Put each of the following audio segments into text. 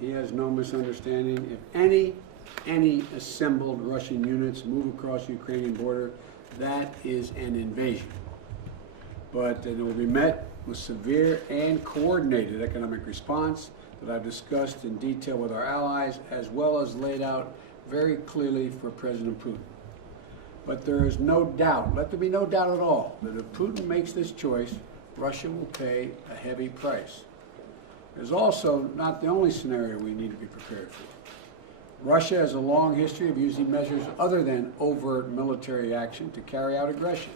He has no misunderstanding. If any assembled Russian units move across the Ukrainian border, that is an invasion. But it will be met with severe and coordinated economic response that I've discussed in detail with our allies, as well as laid out very clearly for President Putin. But there is no doubt, let there be no doubt at all, that if Putin makes this choice, Russia will pay a heavy price. There's also not the only scenario we need to be prepared for. Russia has a long history of using measures other than overt military action to carry out aggression.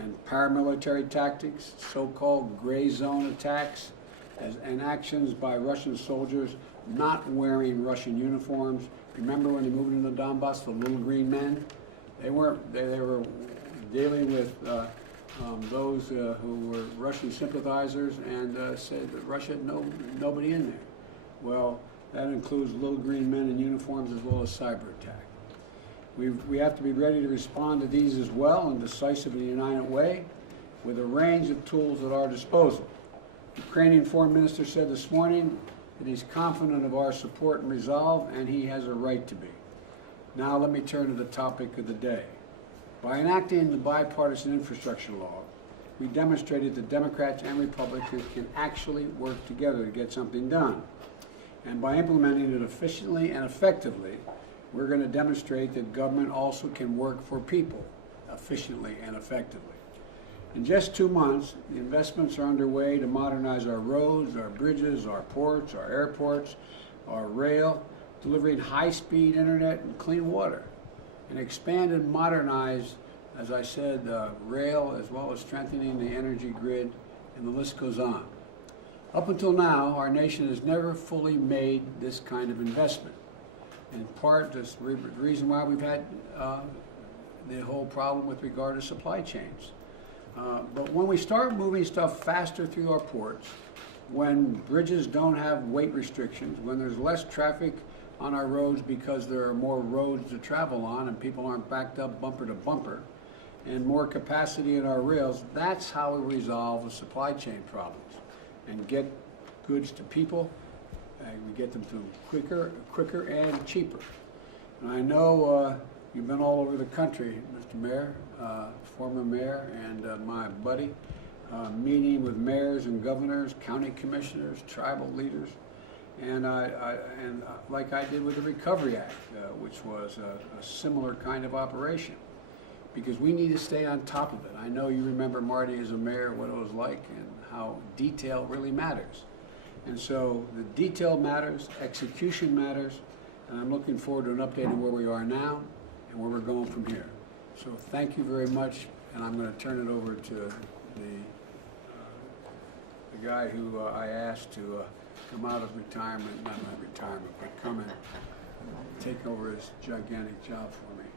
And paramilitary tactics, so-called gray zone attacks, and actions by Russian soldiers not wearing Russian uniforms. Remember when they moved into Donbass, the little green men? They were dealing with those who were Russian sympathizers and said that Russia had nobody in there. Well, that includes little green men in uniforms as well as cyber attack. We have to be ready to respond to these as well in a decisive and united way with a range of tools at our disposal. The Ukrainian Foreign Minister said this morning that he's confident of our support and resolve, and he has a right to be. Now let me turn to the topic of the day. By enacting the Bipartisan Infrastructure Law, we demonstrated that Democrats and Republicans can actually work together to get something done. And by implementing it efficiently and effectively, we're going to demonstrate that government also can work for people efficiently and effectively. In just 2 months, the investments are underway to modernize our roads, our bridges, our ports, our airports, our rail, delivering high-speed internet and clean water, and expand and modernize, as I said, rail, as well as strengthening the energy grid, and the list goes on. Up until now, our nation has never fully made this kind of investment. In part, that's the reason why we've had the whole problem with regard to supply chains. But when we start moving stuff faster through our ports, when bridges don't have weight restrictions, when there's less traffic on our roads because there are more roads to travel on and people aren't backed up bumper to bumper, and more capacity in our rails, that's how we resolve the supply chain problems and get goods to people. We get them to them quicker and cheaper. And I know you've been all over the country, Mr. Mayor, former mayor, and my buddy, meeting with mayors and governors, county commissioners, tribal leaders, and like I did with the Recovery Act, which was a similar kind of operation, because we need to stay on top of it. I know you remember Marty as a mayor, what it was like, and how detail really matters. And so the detail matters, execution matters, and I'm looking forward to an update on where we are now and where we're going from here. So thank you very much, and I'm going to turn it over to the guy who I asked to come out of retirement, not retirement, but come and take over his gigantic job for me.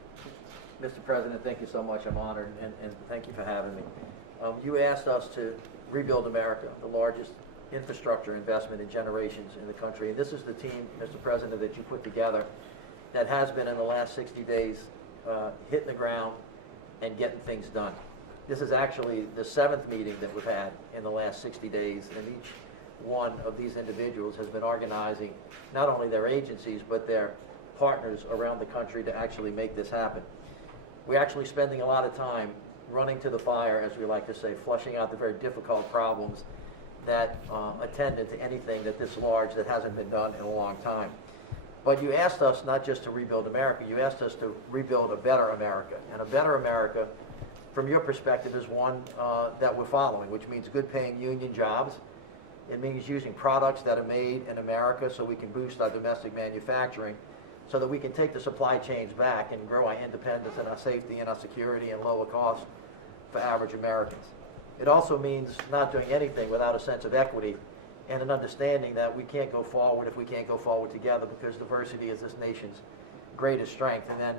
Mr. President, thank you so much. I'm honored, and thank you for having me. You asked us to rebuild America, the largest infrastructure investment in generations in the country. And this is the team, Mr. President, that you put together that has been in the last 60 days hitting the ground and getting things done. This is actually the 7th meeting that we've had in the last 60 days, and each one of these individuals has been organizing not only their agencies but their partners around the country to actually make this happen. We're actually spending a lot of time running to the fire, as we like to say, flushing out the very difficult problems that attended to anything that this large that hasn't been done in a long time. But you asked us not just to rebuild America, you asked us to rebuild a better America. And a better America, from your perspective, is one that we're following, which means good paying union jobs. It means using products that are made in America so we can boost our domestic manufacturing, so that we can take the supply chains back and grow our independence and our safety and our security and lower costs for average Americans. It also means not doing anything without a sense of equity and an understanding that we can't go forward if we can't go forward together, because diversity is this nation's greatest strength. And then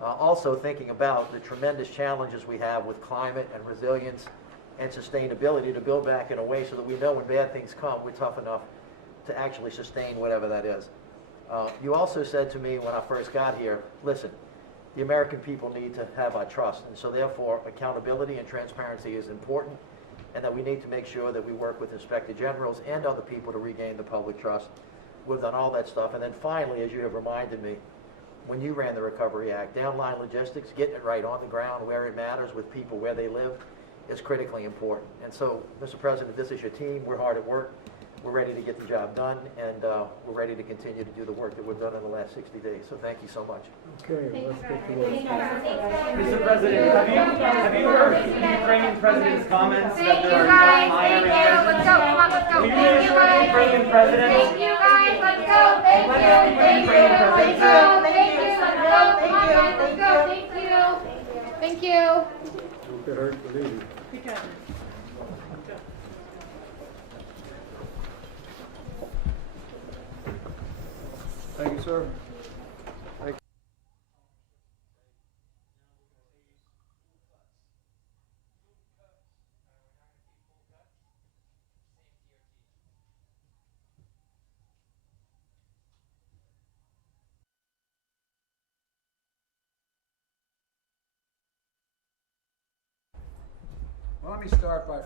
also thinking about the tremendous challenges we have with climate and resilience and sustainability to build back in a way so that we know when bad things come, we're tough enough to actually sustain whatever that is. You also said to me when I first got here, listen, the American people need to have our trust, and so therefore accountability and transparency is important, and that we need to make sure that we work with inspector generals and other people to regain the public trust We've done all that stuff. And then finally, as you have reminded me, when you ran the Recovery Act, downline logistics, getting it right on the ground where it matters with people where they live is critically important. And so, Mr. President, this is your team. We're hard at work. We're ready to get the job done, and we're ready to continue to do the work that we've done in the last 60 days. So thank you so much. Okay, let's get to work. Mr. President, have you heard the Ukrainian president's comments that Thank you there are guys, no thank higher you, let's go, come on, let's go, Will you thank you reassure the guys. Ukrainian president? Thank you guys, let's go, thank you, thank you, let's go, thank you, let's go, come on guys, let's go, thank you. Thank you. Don't get hurt, believe me. Thank you, sir. Well, let me start by